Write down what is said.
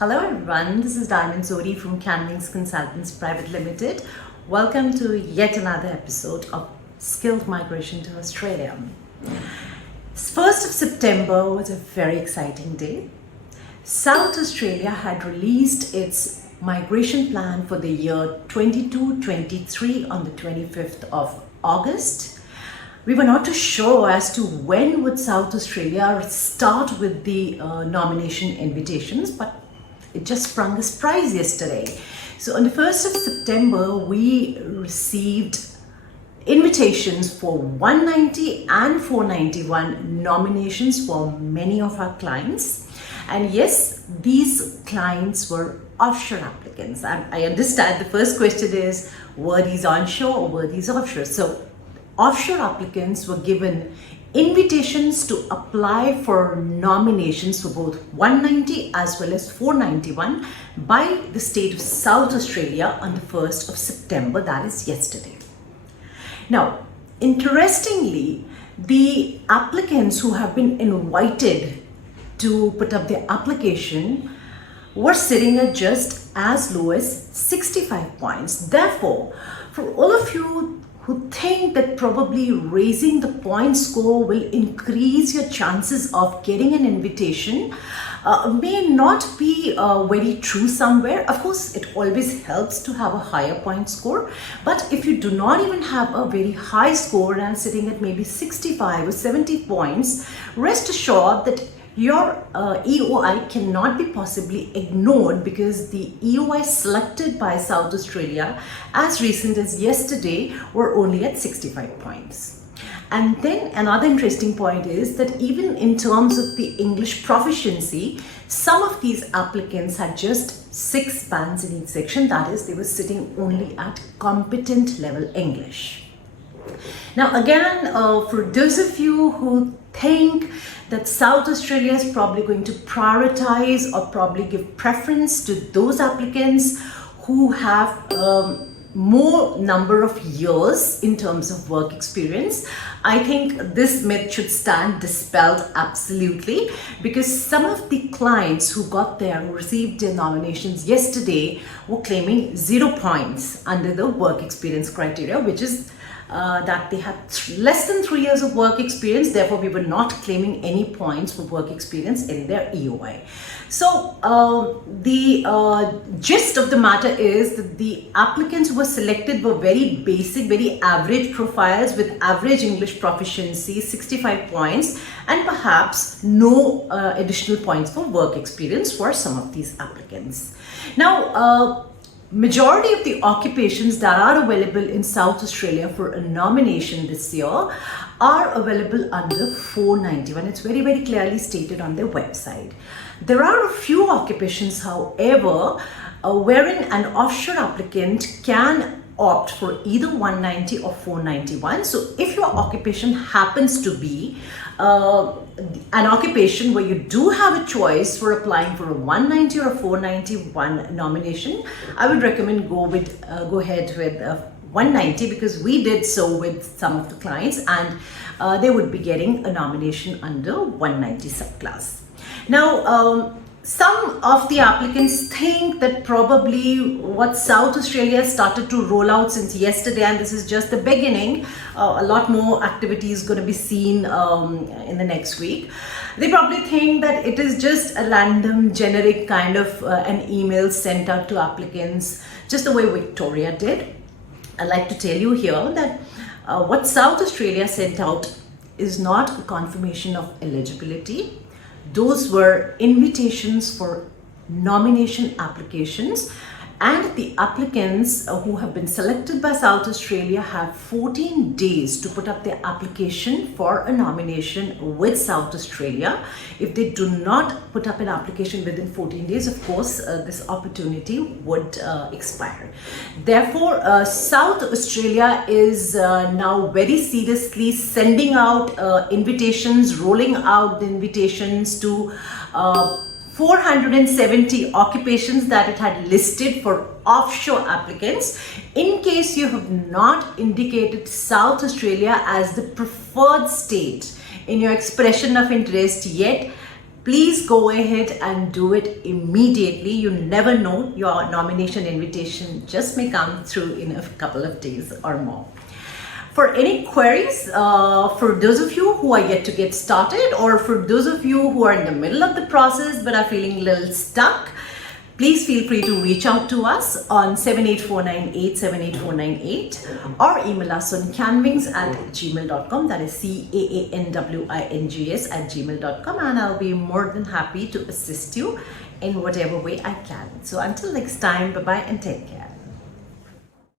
Hello everyone, this is Sodhi from CAAN Wings Consultants Private Limited. Welcome to yet another episode of Skilled Migration to Australia. 1st of September was a very exciting day. South Australia had released its migration plan for the year 22-23 on the 25th of August. We were not too sure as to when would South Australia start with the nomination invitations, but it just sprung a surprise yesterday. So on the 1st of September, we received invitations for 190 and 491 nominations for many of our clients. And yes, these clients were offshore applicants. I understand the first question is, were these onshore or were these offshore? So offshore applicants were given invitations to apply for nominations for both 190 as well as 491 by the state of South Australia on the 1st of September, that is yesterday. Now, interestingly, the applicants who have been invited to put up their application were sitting at just as low as 65 points. Therefore, for all of you who think that probably raising the point score will increase your chances of getting an invitation, may not be very true somewhere. Of course, it always helps to have a higher point score, but if you do not even have a very high score and sitting at maybe 65 or 70 points, rest assured that your EOI cannot be possibly ignored, because the EOI selected by South Australia as recent as yesterday were only at 65 points. And then another interesting point is that even in terms of the English proficiency, some of these applicants had just 6 bands in each section. That is, they were sitting only at competent level English. Now again, for those of you who think that South Australia is probably going to prioritize or probably give preference to those applicants who have more number of years in terms of work experience, I think this myth should stand dispelled absolutely, because some of the clients who received their nominations yesterday were claiming 0 points under the work experience criteria, which is that they had less than 3 years of work experience. Therefore, we were not claiming any points for work experience in their EOI. So the gist of the matter is that the applicants who were selected were very basic, very average profiles with average English proficiency, 65 points, and perhaps no additional points for work experience for some of these applicants. Now, majority of the occupations that are available in South Australia for a nomination this year are available under 491. It's very, very clearly stated on their website. There are a few occupations, however, wherein an offshore applicant can opt for either 190 or 491. So if your occupation happens to be an occupation where you do have a choice for applying for a 190 or a 491 nomination, I would recommend go ahead with 190, because we did so with some of the clients, and they would be getting a nomination under 190 subclass. Now, some of the applicants think that probably what South Australia started to roll out since yesterday, and this is just the beginning, a lot more activity is going to be seen in the next week. They probably think that it is just a random generic kind of an email sent out to applicants, just the way Victoria did. I'd like to tell you here that what South Australia sent out is not a confirmation of eligibility. Those were invitations for nomination applications, and the applicants who have been selected by South Australia have 14 days to put up their application for a nomination with South Australia. If they do not put up an application within 14 days, of course, this opportunity would expire. Therefore, South Australia is now very seriously sending out invitations, rolling out the invitations to 470 occupations that it had listed for offshore applicants. In case you have not indicated South Australia as the preferred state in your expression of interest yet, please go ahead and do it immediately. You never know, your nomination invitation just may come through in a couple of days or more. For any queries, for those of you who are yet to get started, or for those of you who are in the middle of the process but are feeling a little stuck, please feel free to reach out to us on 7849878498 or email us on caanwings@gmail.com. That is CAANWINGS@gmail.com, and I'll be more than happy to assist you in whatever way I can. So until next time, bye bye and take care.